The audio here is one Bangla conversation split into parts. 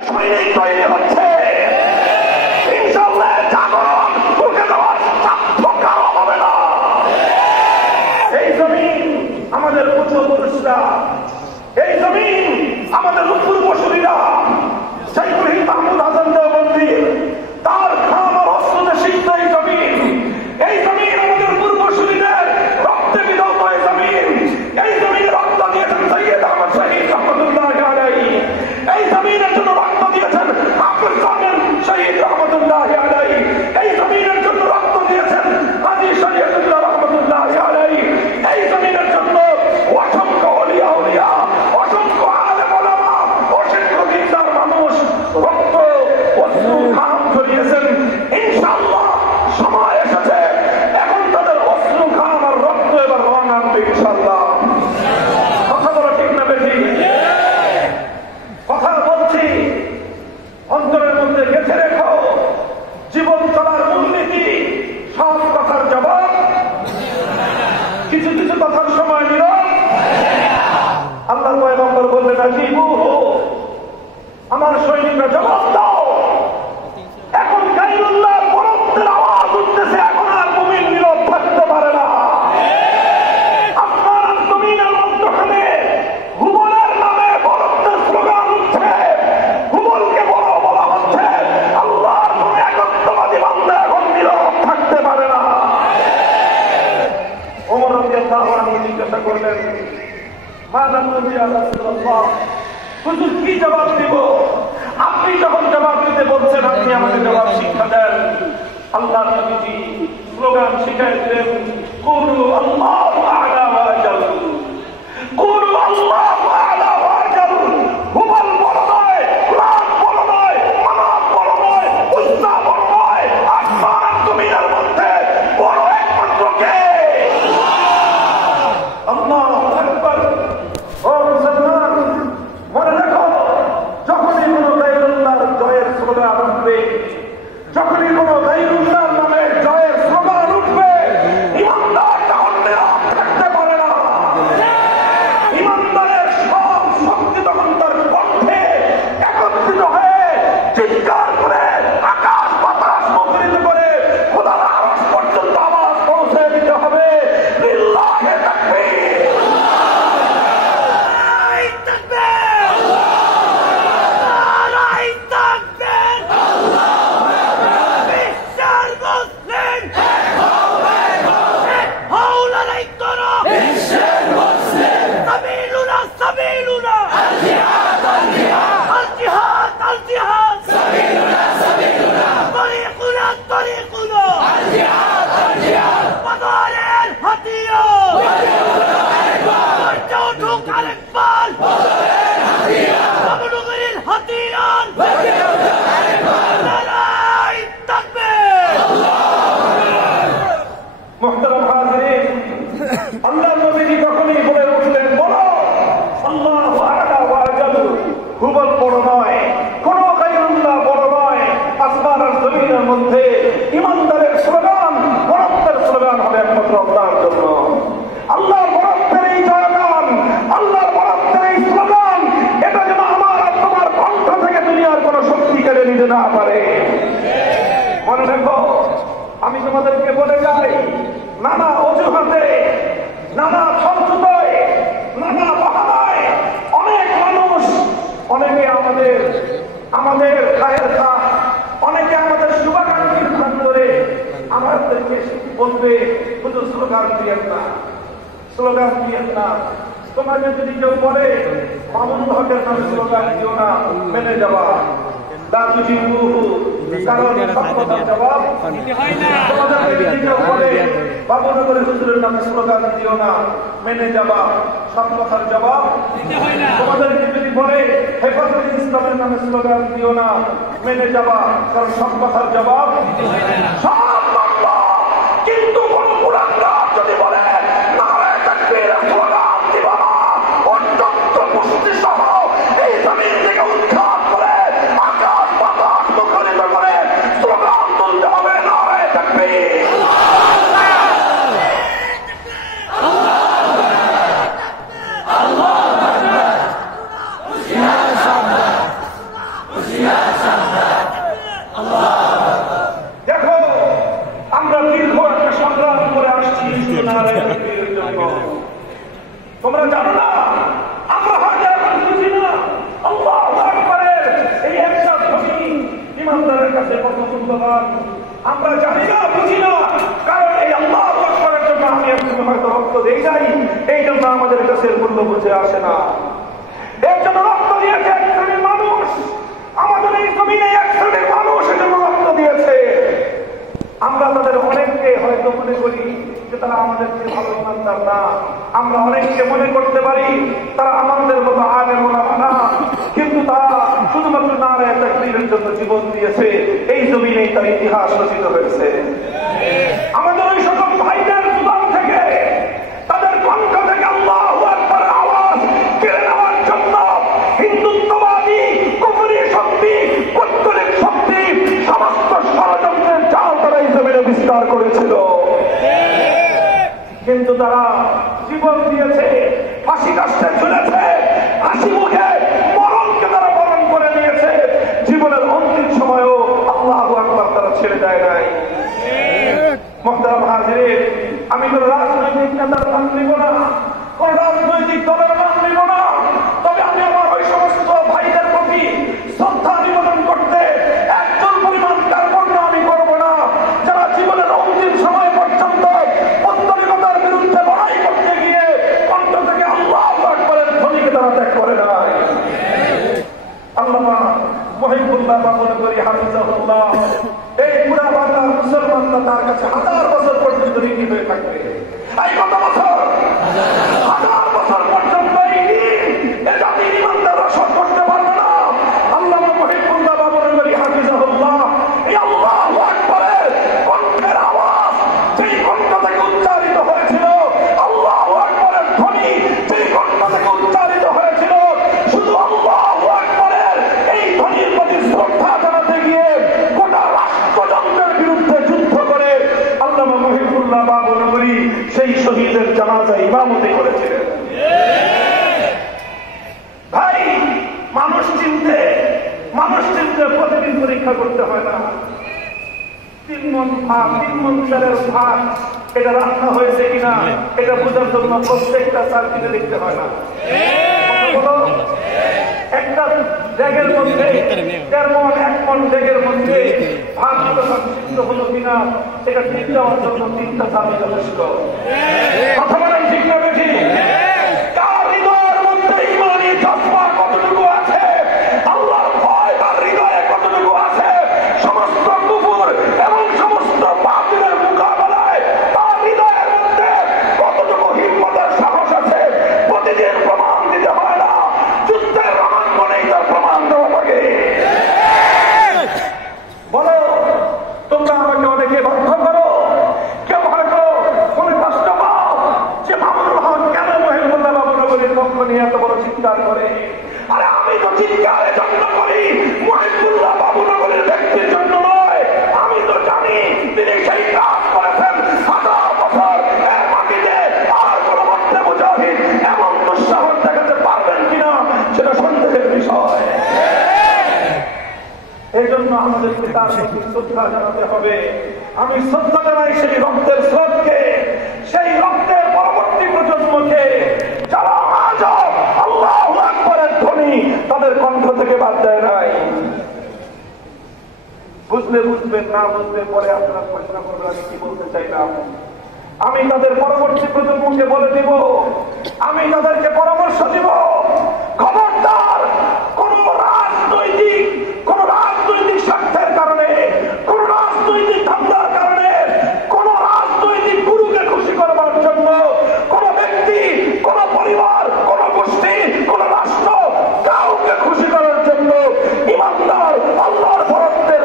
সৈনিক তৈরি হচ্ছে, ইনশাআল্লাহ জাগরণ রুখে দেওয়ার সাধ্য কারো হবে না। এই জমিন আমাদের পূর্বপুরুষরা, এই জমিন আমাদের পূর্বসূরীরা, শাইখুল হিন্দ মাহমুদ হাসান দেওবন্দি তার খাম আর হস্ততে সিদ্ধ এই জমিন, এই জমিন আমাদের পূর্বসূরীদের রক্তে বিধৌত এই জমিন, এই জমিনে রক্ত দিয়েছেন সৈয়দ আহমদ শহীদ রহমতুল্লাহি আলাইহি, এই জমিনের জন্য রক্ত দিয়েছেন আবুল কাদের শহীদ রহমতুল্লাহি আলাইহি, এই জমিনের জন্য রক্ত দিয়েছেন কাজী শরীয়তুল্লাহ রহমতুল্লাহি আলাইহি, এই জমিনের জন্য অসংখ্য ওলিয়া উলিয়া, অসংখ্য আলেম ওলামা, অসংখ্য দিনদার মানুষ রক্ত অশ্রু ঘাম ঝরিয়েছেন। ইনশাআল্লাহ সময় এসেছে, এখন তাদের অশ্রু ঘাম আর রক্ত এবার রং আনবে ইনশাআল্লাহ। কথা বলো ঠিক না বেশি? কথা বলছি, অন্তরের মধ্যে গেঁথে রেখো। জীবন চলার মূলনীতি, সব কথার জবাব, কিছু কিছু কথার সময় নিল। আল্লাহ পয়গম্বর বললেন, আজিবুহু, আমার সৈনিকরা জবাব দাও। এখন গায়রুল্লাহ পরত্বের আওয়াজ উঠতেছে, এখন আর মুমিন নীরব থাকতে পারে না। আপনার জমিনের মধ্যখানে হুবলের নামে পরত্বের স্লোগান উঠছে, হুবলকে বড় বলা হচ্ছে। আল্লাহর কোন একত্ববাদী বান্দা এখন নীরব থাকতে পারে না। ওমর রাদিয়াল্লাহু আনহু জিজ্ঞাসা করলেন, মা নাকুলু ইয়া রাসূলুল্লাহ, হুজুর কি জবাব দিব? আপনি যখন জবাব দিতে বলছেন, আপনি আমাকে জবাব শিক্ষা দেন। আল্লাহর নবীজি স্লোগান শিখাই দিলেন, কুলু আল্লাহু আ'লা ওয়া আজাল, কুলু আল্লাহু আ'লা ওয়া আজাল। হুবল বড় নয়, লাত বড় নয়, মানাত বড় নয়, উজ্জা বড় নয়, আসমান আর জমিনের মধ্যে বড় একমাত্র কে? আল্লাহু আকবার। ও মুসলমান, মনে রাখো, যখনই কোনো গায়রুল্লাহর জয়ের স্লোগান উঠবে, যখনই কোনো গায়রুল্লাহর নামে জয়ের স্লোগান উঠবে, ইমানদার তখন নীরব থাকতে পারে না। ইমানদারের সব শক্তি তখন তার কণ্ঠে একত্রিত হয়ে চিৎকার করে আকাশ বাতাস মুখরিত করে খোদার আরশ পর্যন্ত আওয়াজ পৌঁছে দিতে হবে, লিল্লাহি তাকবীর। হুবল বড় নয়, কোন গায়রুল্লাহ বড় নয়, আসমান আর জমিনের মধ্যে ইমানদারের স্লোগান, বরত্বের স্লোগান হবে একমাত্র আল্লাহর জন্য। আল্লাহর বরত্বের এই জয়গান, আল্লাহর বরত্বের এই স্লোগান, এটা যেন আমার আর তোমার কণ্ঠ থেকে দুনিয়ার কোন শক্তি কেড়ে নিতে না পারে। মনে রেখো, আমি তোমাদেরকে বলে যাই, নানা অজুহাতে, নানা ছলছুতোয়, নানা বাহানায় অনেক মানুষ, অনেকে আমাদের গায়ের খা, অনেকে আমাদের শুভাকাঙ্ক্ষীর ভান করে আমাদেরকে বলবে, শুধু স্লোগান দিয়েন না, স্লোগান দিয়েন না। তোমাকে যদি কেউ বলে মামুন হকের নামে স্লোগান দিও না, মেনে যাবা। কারণ সত্যতার জবাব। তোমাদেরকে যদি কেউ বলে বাবুনগরী হুজুরের নামে স্লোগান দিও না, মেনে যাবা, সত্যতার জবাব। তোমাদেরকে যদি বলে হেফাজতে ইসলামের নামে স্লোগান দিও না, মেনে যাবা, কারণ সত্যতার জবাব। সব মানবা, কিন্তু কোন কুলাঙ্গার যদি বলে নারায়ে তাকবীর স্লোগান দিবা না, অত্যন্ত পুষ্টি সহ এই জমিন থেকে উদ্ধার করে আকাশ বাতাস মুখরিত করে স্লোগান তুলতে হবে, নারায়ে তাকবীর। মুসলমান, আমরা জানি না, বুঝি না, কারণ এই আল্লাহু আকবারের জন্য আমি একজন হয়তো রক্ত দেই নাই, এই জন্য আমাদের কাছে মূল্য বুঝে আসে না। এর জন্য রক্ত দিয়েছে এক শ্রেণীর মানুষ, আমাদের এই জমিনে এক শ্রেণীর মানুষ এর জন্য রক্ত দিয়েছে। আমরা তাদের অনেককে হয়তো মনে করি যে তারা আমাদের চেয়ে ভালো ইমানদার না, আমরা অনেককে মনে করতে পারি তারা আমাদের মতো আলেম ওলামা না, কিন্তু তারা শুধুমাত্র নারায়ে তাকবীরের জন্য জীবন দিয়েছে, এই জমিনেই তার ইতিহাস রচিত হয়েছে। আমাদের ওই সকল ভাইদের জবান থেকে, তাদের কণ্ঠ থেকে আল্লাহু আকবারের আওয়াজ কেড়ে নেওয়ার জন্য হিন্দুত্ববাদী কুফরি শক্তি, কৌশলিক শক্তি সমস্ত ষড়যন্ত্রের জাল তারা এই জমিনে বিস্তার করেছিল। কিন্তু তারা জীবন দিয়েছে, ফাঁসি কাস্টে ঝুলেছে, হাসি মুখে মরণকে তারা বরণ করে নিয়েছে। জীবনের অন্তিম সময়ও আল্লাহু আকবার তারা ছেড়ে দেয় নাই। মুহতারাম হাজিরিন, আমি কোন রাজনৈতিক নেতার নাম নিব না, কোন রাজনৈতিক দলের নাম নিব না, তবে আমি আমার ওই সমস্ত ভাইদের প্রতি শ্রদ্ধা নিবেদন করতে একজন পরিমাণ কার্পণ্য আমি করব না, যারা জীবনের অন্তিম সময় পর্যন্ত পৌত্তলিকতার বিরুদ্ধে লড়াই করতে গিয়ে কণ্ঠ থেকে আল্লাহু আকবারের ধ্বনিকে তারা ত্যাগ করে নাই। আল্লামা মহিবুল্লাহ বাবুনগরী হাফিজাহুল্লাহ, এই পুরা বাংলার মুসলমানরা তার কাছে 1000 বছর পর্যন্ত ঋণী হয়ে থাকবে। এই কত বছর? 1000 বছর পর্যন্ত এই জাতির ইমানদাররা শোধ করতে পারবে না। আল্লামা মহিবুল্লাহ বাবুনগরী হাফিজাহুল্লাহ এই আল্লাহু আকবারের কণ্ঠের আওয়াজ যেই কণ্ঠ থেকে উচ্চারিত হয়েছিল, আল্লাহু আকবারের ধ্বনি যেই কণ্ঠ থেকে উচ্চারিত হয়েছিল, শুধু আল্লাহু আকবারের এই ধ্বনির প্রতি শ্রদ্ধা জানাতে গিয়ে গোটা রাষ্ট্রযন্ত্রের বিরুদ্ধে যুদ্ধ করে আল্লামা মহিবুল্লাহ বাবুনগরী সেই শহীদের জানাজা ইমামতি করেছিলেন। ভাই, মানুষ চিনতে প্রতিদিন পরীক্ষা করতে হয় না। 3 মণ ভাত, 3 মণ চালের ভাত, এটা রান্না হয়েছে কিনা এটা বোঝার জন্য প্রত্যেকটা চাল কিনে দেখতে হয় না। একটা ব্যাগের মধ্যে 1.5 মণ 1 মণ ব্যাগের মধ্যে ভাত সিদ্ধ হলো কিনা এটা ঠিক দেওয়ার জন্য 3টা চাল যথেষ্ট। কথা বলেন ঠিক না বেশি? কার হৃদয়ের মধ্যে ইমানি জজ্বা কতটুকু আছে, আল্লাহর ভয় তার হৃদয়ে কতটুকু আছে, সমস্ত কুফর এবং সমস্ত বাতিলের মোকাবেলায় তার হৃদয়ের মধ্যে কতটুকু হিম্মতের সাহস আছে, প্রতিদিন প্রমাণ দিতে হয় না, যুদ্ধের রণাঙ্গনেই তার প্রমাণ দেওয়া লাগে। বলো, তোমরা আমাকে অনেকে বাধ্য করো, কেউ হয়তো কোন কষ্ট পাও যে মামুনুল হক কেন মহিবুল্লাহ বাবুনগরীর পক্ষ নিয়ে এত বড় চিৎকার করে। আরে আমি তো চিৎকারের জন্য করি, মহিবুল্লাহ বাবুনগরীর ব্যক্তির জন্য নয়। আমি তো জানি তিনি সেই কাজ করেছেন 1000 বছর এর মাটিতে, আর কোন মধ্যে মুজাহিদ এমন দুঃসাহস দেখাতে পারবেন কিনা সেটা সন্দেহের বিষয়। এই জন্য আমাদেরকে তার প্রতি শ্রদ্ধা জানাতে হবে। আমি শ্রদ্ধা জানাই সেই রক্তের স্রোতকে, সেই রক্তের পরবর্তী প্রজন্মকে, যারা আজও আল্লাহু আকবারের ধ্বনি তাদের কণ্ঠ থেকে বাদ দেয় নাই। বুঝলে বুঝবেন, না বুঝলে পরে আপনারা প্রশ্ন করবেন আমি কি বলতে চাইলাম। আমি তাদের পরবর্তী প্রজন্মকে বলে দিব, আমি তাদেরকে পরামর্শ দিব, খবরদার কোন রাজনৈতিক স্বার্থের কারণে, কোন রাজনৈতিক ধান্দার কারণে, কোন রাজনৈতিক গুরুকে খুশি করবার জন্য কোন ব্যক্তি, কোন পরিবার, কোন গোষ্ঠী, কোন রাষ্ট্র কাউকে খুশি করার জন্য ইমানদার আল্লাহর বরত্বের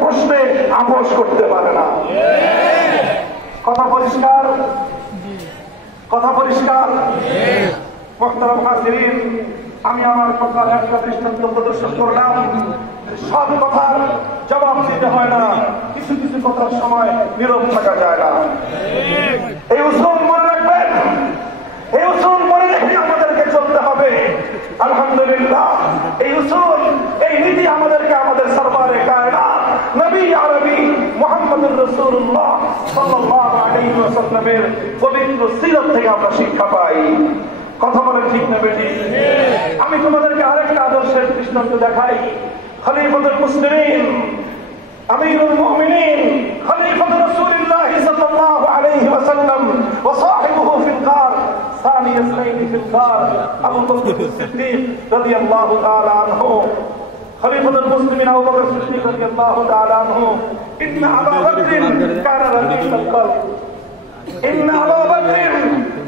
প্রশ্নে আপোষ করতে পারে না। কথা পরিষ্কার? কথা পরিষ্কার? মুহতারাম হাজিরিন, আমি আমার কথার একটা দৃষ্টান্ত প্রদর্শন করলাম। সব কথার জবাব দিতে হয় না, কিছু কিছু কথার সময় নীরব থাকা যায় না। এই উসুল মনে রাখবেন, এই উসুল মনে রেখে আমাদেরকে চলতে হবে। আলহামদুলিল্লাহ, এই উসুল, এই নীতি আমাদেরকে আমাদের সরকারে কায়নাত নবী আরবি মুহাম্মদুর রাসূলুল্লাহ সাল্লাল্লাহু আলাইহি ওয়াসাল্লামের পবিত্র সিরাত থেকে আমরা শিক্ষা পাই। কথা বলেন ঠিক না বেটি? আমি তোমাদেরকে আরেকটা আদর্শের দৃষ্টান্ত দেখাই। খলিফাতুল মুসলিমিন أمير المؤمنين خليفة رسول الله صلى الله عليه وسلم وصاحبه في الغار ثاني اثنين في الغار أبو بكر الصديق رضي الله تعالى عنه خليفة المسلمين أبو بكر الصديق رضي الله تعالى عنه إن أبا بكر كان رقيق القلب إن أبا بكر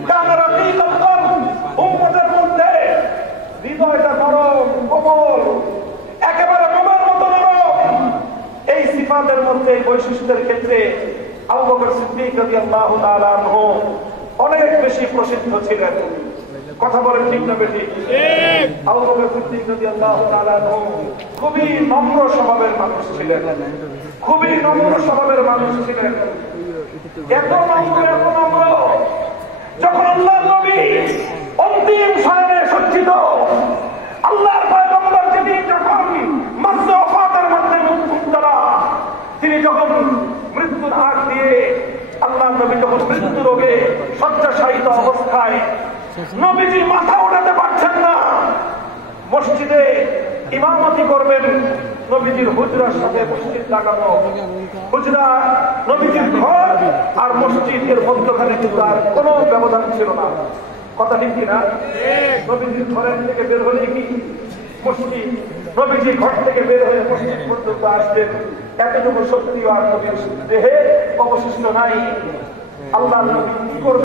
كان رقيق القلب أمة মধ্যে হৃদয়টা নরম কোমল একেবারে মোমের মতো নরম এই সিফাতের মধ্যে এই বৈশিষ্ট্যের ক্ষেত্রে আবু বকর সিদ্দিক রাদিয়াল্লাহু তাআলা আনহু অনেক বেশি প্রসিদ্ধ ছিলেন কথা বলেন ঠিক না বেঠিক ঠিক আবু বকর সিদ্দিক রাদিয়াল্লাহু তাআলা আনহু খুবই নম্র স্বভাবের মানুষ ছিলেন খুবই নম্র স্বভাবের মানুষ ছিলেন এত নম্র যখন আল্লাহর নবী অন্তিম শয়নে সজ্জিত আল্লাহর পয়গম্বর যিনি যখন মধ্যে ওফাতের মধ্যে মুক্তরা তিনি যখন মৃত্যুর হাত দিয়ে আল্লাহর নবী যখন মৃত্যু রোগে শয্যাশায়িত অবস্থায় নবীজি মাথা ওঠাতে পারছেন না মসজিদে ইমামতি করবেন নবীজির হুজরার সাথে মসজিদ লাগানো হুজরা নবীজির ঘর আর মসজিদের মধ্যখানে কিন্তু আর কোনো ব্যবধান ছিল না কথা ঠিক কিনা নবীজির ঘরের থেকে বের হলে কি মসজিদ নবীজির ঘর থেকে বের হয়ে মসজিদ পর্যন্ত আসবেন এতটুকু শক্তি আর নবীর দেহে অবশিষ্ট নাই আল্লাহ নবী কি করবেন